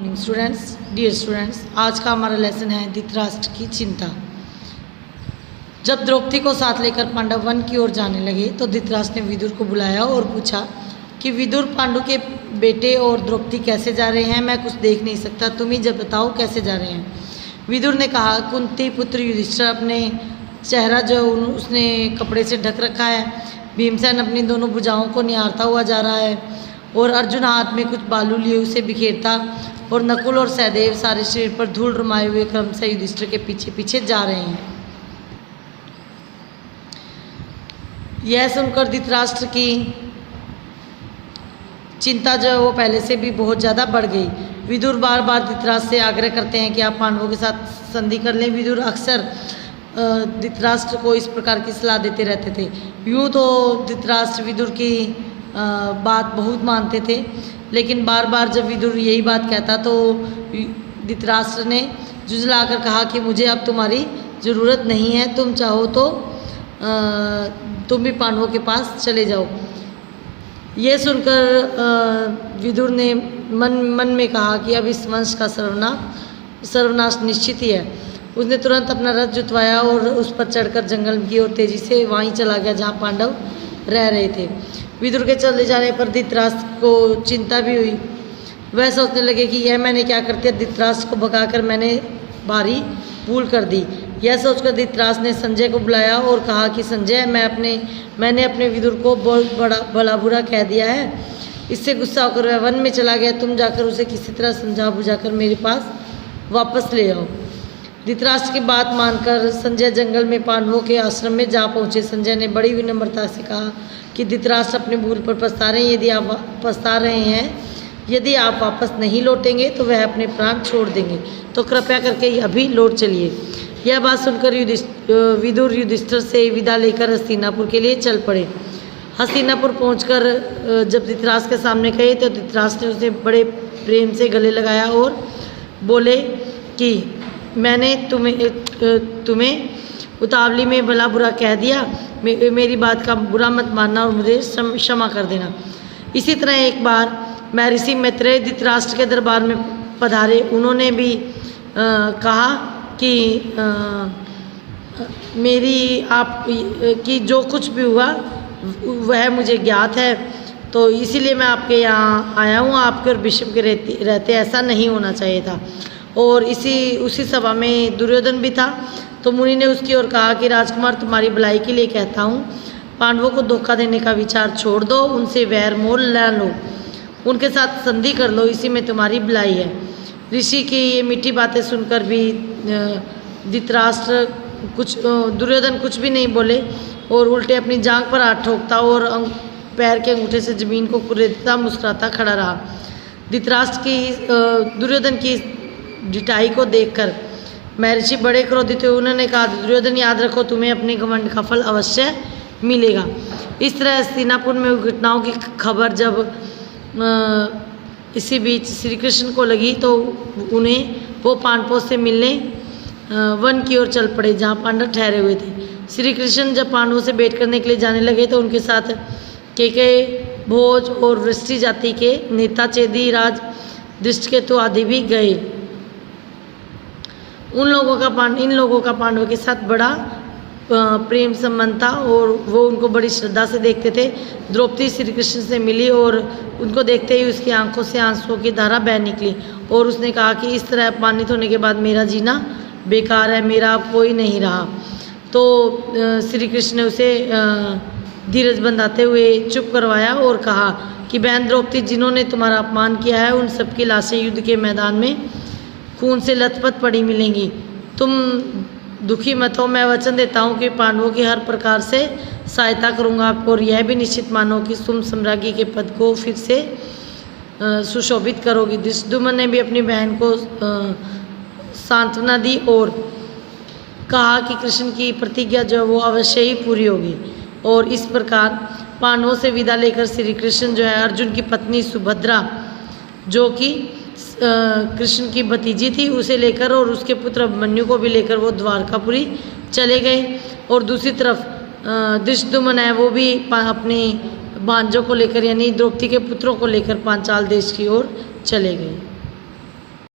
Morning students, dear students, आज का हमारा लेसन है धृतराष्ट्र की चिंता। जब द्रौपदी को साथ लेकर पांडव वन की ओर जाने लगे तो धृतराष्ट्र ने विदुर को बुलाया और पूछा कि विदुर, पांडु के बेटे और द्रौपदी कैसे जा रहे हैं? मैं कुछ देख नहीं सकता, तुम ही जब बताओ कैसे जा रहे हैं। विदुर ने कहा, कुंती पुत्र युधिष्ठिर अपने चेहरा जो उसने कपड़े से ढक रखा है, भीमसेन अपनी दोनों भुजाओं को निहारता हुआ जा रहा है और अर्जुन हाथ में कुछ बालू लिए उसे बिखेरता, और नकुल और सहदेव सारे शरीर पर धूल रमाए हुए क्रमशः युधिष्ठिर के पीछे पीछे जा रहे हैं। यह सुनकर धृतराष्ट्र की चिंता जो है वो पहले से भी बहुत ज़्यादा बढ़ गई। विदुर बार बार धृतराष्ट्र से आग्रह करते हैं कि आप पांडवों के साथ संधि कर लें। विदुर अक्सर धृतराष्ट्र को इस प्रकार की सलाह देते रहते थे। यूँ तो धृतराष्ट्र विदुर की बात बहुत मानते थे, लेकिन बार बार जब विदुर यही बात कहता तो धृतराष्ट्र ने झुंझलाकर कहा कि मुझे अब तुम्हारी ज़रूरत नहीं है, तुम चाहो तो तुम भी पांडवों के पास चले जाओ। ये सुनकर विदुर ने मन में कहा कि अब इस वंश का सर्वनाश निश्चित ही है। उसने तुरंत अपना रथ जुतवाया और उस पर चढ़कर जंगल की ओर तेजी से वहीं चला गया जहाँ पांडव रह रहे थे। विदुर के चले जाने पर धृतराष्ट्र को चिंता भी हुई। वह सोचने लगे कि यह मैंने क्या करते धृतराष्ट्र को भगाकर मैंने भारी भूल कर दी। यह सोचकर धृतराष्ट्र ने संजय को बुलाया और कहा कि संजय, मैंने अपने विदुर को बहुत बड़ा भला बुरा कह दिया है। इससे गुस्सा होकर वह वन में चला गया। तुम जाकर उसे किसी तरह समझा बुझाकर मेरे पास वापस ले आओ। धृतराष्ट्र की बात मानकर संजय जंगल में पांडवों के आश्रम में जा पहुँचे। संजय ने बड़ी विनम्रता से कहा कि धृतराष्ट्र अपनी भूल पर पछता रहे हैं। यदि आप वापस नहीं लौटेंगे तो वह अपने प्राण छोड़ देंगे, तो कृपया करके अभी लौट चलिए। यह बात सुनकर विदुर युधिष्ठिर से विदा लेकर हस्तिनापुर के लिए चल पड़े। हस्तिनापुर पहुंचकर जब धृतराष्ट्र के सामने गए तो धृतराष्ट्र ने उसे बड़े प्रेम से गले लगाया और बोले कि मैंने तुम्हें उतावली में भला बुरा कह दिया, मेरी बात का बुरा मत मानना और मुझे क्षमा कर देना। इसी तरह एक बार महर्षि मैत्रेय धृतराष्ट्र के दरबार में पधारे। उन्होंने भी कहा कि मेरी आप की जो कुछ भी हुआ वह मुझे ज्ञात है, तो इसीलिए मैं आपके यहाँ आया हूँ। आपके और भीष्म के रहते ऐसा नहीं होना चाहिए था। और उसी सभा में दुर्योधन भी था। तो मुनि ने उसकी ओर कहा कि राजकुमार, तुम्हारी भलाई के लिए कहता हूँ, पांडवों को धोखा देने का विचार छोड़ दो, उनसे वैर मोल न लो, उनके साथ संधि कर लो, इसी में तुम्हारी भलाई है। ऋषि की ये मीठी बातें सुनकर भी धृतराष्ट्र दुर्योधन कुछ भी नहीं बोले और उल्टे अपनी जांघ पर हाथ ठोकता और पैर के अंगूठे से जमीन को कुरेदता मुस्कुराता खड़ा रहा। दुर्योधन की ढिठाई को देखकर महर्षि बड़े क्रोधित हुए। उन्होंने कहा, दुर्योधन, याद रखो, तुम्हें अपने घमंड का फल अवश्य मिलेगा। इस तरह हस्तिनापुर में घटनाओं की खबर जब इसी बीच श्री कृष्ण को लगी तो वो पांडवों से मिलने वन की ओर चल पड़े जहाँ पांडव ठहरे हुए थे। श्री कृष्ण जब पांडवों से भेंट करने के लिए जाने लगे तो उनके साथ केकय, भोज और वृष्टि जाति के नेता चेदी राज, दृष्टकेतु आदि भी गए। इन लोगों का पांडवों के साथ बड़ा प्रेम संबंध था और वो उनको बड़ी श्रद्धा से देखते थे। द्रौपदी श्री कृष्ण से मिली और उनको देखते ही उसकी आंखों से आंसुओं की धारा बह निकली और उसने कहा कि इस तरह अपमानित होने के बाद मेरा जीना बेकार है, मेरा अब कोई नहीं रहा। तो श्री कृष्ण ने उसे धीरज बंधाते हुए चुप करवाया और कहा कि बहन द्रौपदी, जिन्होंने तुम्हारा अपमान किया है उन सबकी लाशें युद्ध के मैदान में खून से लथपथ पड़ी मिलेंगी। तुम दुखी मत हो, मैं वचन देता हूँ कि पांडवों की हर प्रकार से सहायता करूँगा और यह भी निश्चित मानो कि तुम सम्राज्ञी के पद को फिर से सुशोभित करोगी। धृष्टद्युम्न ने भी अपनी बहन को सांत्वना दी और कहा कि कृष्ण की प्रतिज्ञा जो वो अवश्य ही पूरी होगी। और इस प्रकार पांडवों से विदा लेकर श्री कृष्ण जो है अर्जुन की पत्नी सुभद्रा, जो कि कृष्ण की भतीजी थी, उसे लेकर और उसके पुत्र अभिमन्यु को भी लेकर वो द्वारकापुरी चले गए। और दूसरी तरफ धृष्टद्युम्न है वो भी अपने भांजों को लेकर यानी द्रौपदी के पुत्रों को लेकर पांचाल देश की ओर चले गए।